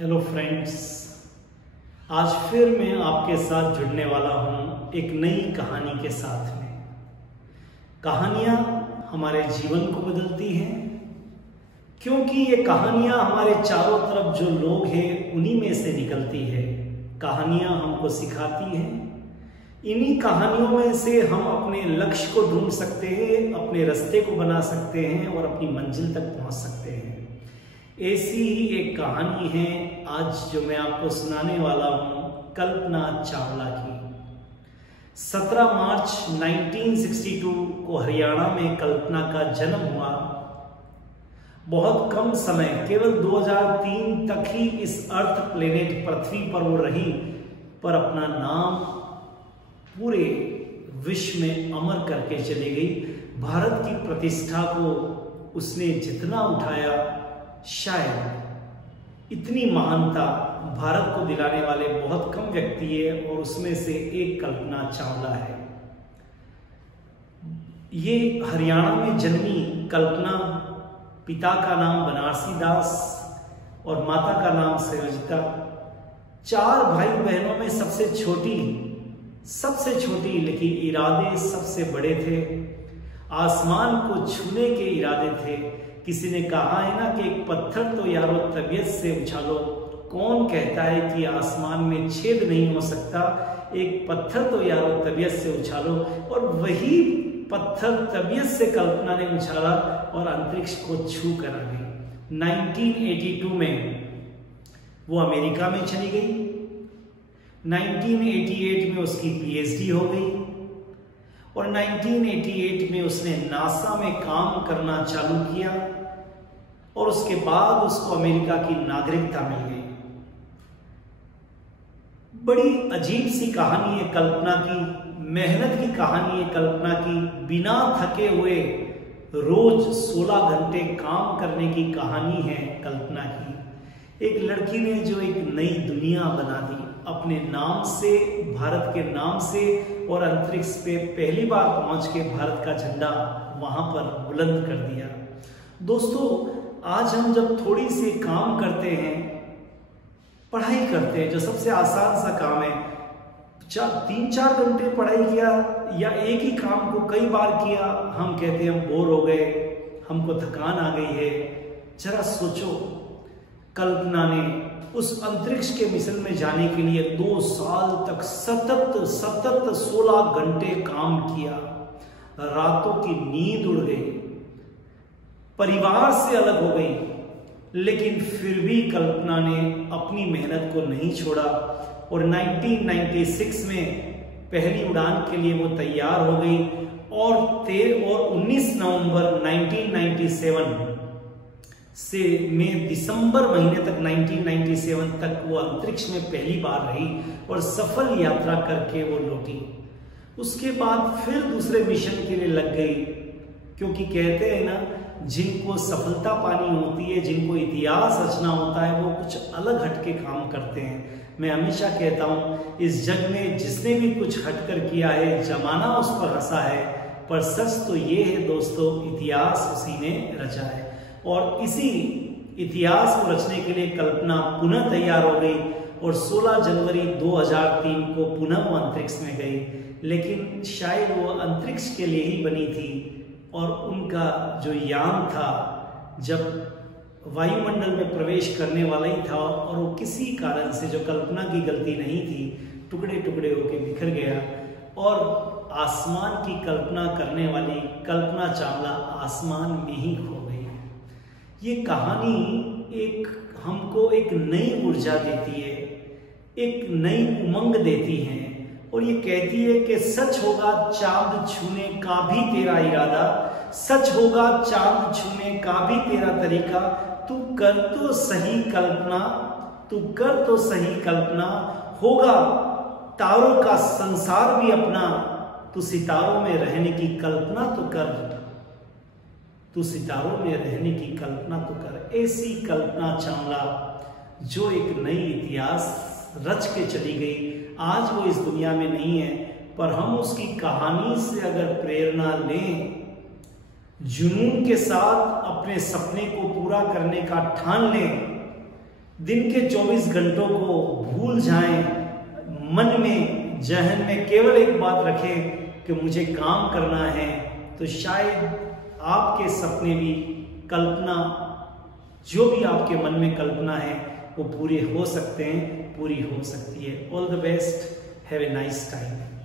Hello friends, आज फिर मैं आपके साथ जुड़ने वाला हूं एक नई कहानी के साथ में। कहानियां हमारे जीवन को बदलती हैं, क्योंकि ये कहानियां हमारे चारों तरफ जो लोग हैं उन्हीं में से निकलती है। कहानियां हमको सिखाती हैं, इन्हीं कहानियों में से हम अपने लक्ष्य को ढूंढ सकते हैं, अपने रास्ते को बना सकते हैं और अपनी मंजिल तक पहुंच सकते हैं। ऐसी ही एक कहानी है आज जो मैं आपको सुनाने वाला हूं, कल्पना चावला की। 17 मार्च 1962 को हरियाणा में कल्पना का जन्म हुआ। बहुत कम समय, केवल 2003 तक ही इस अर्थ प्लेनेट पृथ्वी पर वो रही, पर अपना नाम पूरे विश्व में अमर करके चली गई। भारत की प्रतिष्ठा को उसने जितना उठाया, शायद इतनी महानता भारत को दिलाने वाले बहुत कम व्यक्ति है, और उसमें से एक कल्पना चावला है। ये हरियाणा में जन्मी कल्पना, पिता का नाम बनारसी दास और माता का नाम सयोजिता। 4 भाई बहनों में सबसे छोटी, लेकिन इरादे सबसे बड़े थे। आसमान को छूने के इरादे थे। किसी ने कहा है ना कि एक पत्थर तो यारो तबीयत से उछालो, कौन कहता है कि आसमान में छेद नहीं हो सकता। एक पत्थर तो यारो तबीयत से उछालो, और वही पत्थर तबीयत से कल्पना ने उछाला और अंतरिक्ष को छू कर आ गई। 1982 में वो अमेरिका में चली गई। 1988 में उसकी पीएचडी हो गई, और 1988 में उसने नासा में काम करना चालू किया, और उसके बाद उसको अमेरिका की नागरिकता मिल गई। बड़ी अजीब सी कहानी है कल्पना की, मेहनत की कहानी है कल्पना की। बिना थके हुए रोज 16 घंटे काम करने की कहानी है कल्पना की। एक लड़की ने जो एक नई दुनिया बना दी अपने नाम से, भारत के नाम से, और अंतरिक्ष पे पहली बार पहुंच के भारत का झंडा वहां पर बुलंद कर दिया। दोस्तों, आज हम जब थोड़ी सी काम करते हैं, पढ़ाई करते हैं, जो सबसे आसान सा काम है, 3-4 घंटे पढ़ाई किया या एक ही काम को कई बार किया, हम कहते हैं हम बोर हो गए, हमको थकान आ गई है। जरा सोचो, कल्पना ने उस अंतरिक्ष के मिशन में जाने के लिए 2 साल तक सतत 16 घंटे काम किया। रातों की नींद उड़ गई, परिवार से अलग हो गई, लेकिन फिर भी कल्पना ने अपनी मेहनत को नहीं छोड़ा, और 1996 में पहली उड़ान के लिए वो तैयार हो गई, और 19 नवंबर 1997 से दिसंबर महीने तक 1997 तक वो अंतरिक्ष में पहली बार रही और सफल यात्रा करके वो लौटी। उसके बाद फिर दूसरे मिशन के लिए लग गई, क्योंकि कहते हैं ना, जिनको सफलता पानी होती है, जिनको इतिहास रचना होता है, वो कुछ अलग हटके काम करते हैं। मैं हमेशा कहता हूं, इस जग में जिसने भी कुछ हटकर किया है, जमाना उस पर हंसा है, पर सच तो ये है दोस्तों, इतिहास उसी ने रचा है। और इसी इतिहास को रचने के लिए कल्पना पुनः तैयार हो गई, और 16 जनवरी 2003 को पुनः वो अंतरिक्ष में गई। लेकिन शायद वो अंतरिक्ष के लिए ही बनी थी, और उनका जो यान था जब वायुमंडल में प्रवेश करने वाला ही था, और वो किसी कारण से, जो कल्पना की गलती नहीं थी, टुकड़े टुकड़े होकर बिखर गया, और आसमान की कल्पना करने वाली कल्पना चावला आसमान में ही खो गई। ये कहानी हमको एक नई ऊर्जा देती है, एक नई उमंग देती है, और ये कहती है कि सच होगा चांद छूने का भी तेरा इरादा, सच होगा चांद छूने का भी तेरा तरीका, तू कर तो सही कल्पना, तू कर तो सही कल्पना, होगा तारों का संसार भी अपना, तू सितारों में रहने की कल्पना तो कर, तू सितारों में रहने की कल्पना तो कर। ऐसी कल्पना चावला जो एक नई इतिहास रच के चली गई, आज वो इस दुनिया में नहीं है, पर हम उसकी कहानी से अगर प्रेरणा लें, जुनून के साथ अपने सपने को पूरा करने का ठान लें, दिन के 24 घंटों को भूल जाएं, मन में जहन में केवल एक बात रखें कि मुझे काम करना है, तो शायद आपके सपने भी, कल्पना जो भी आपके मन में कल्पना है वो पूरे हो सकते हैं, पूरी हो सकती है। All the best, have a nice time.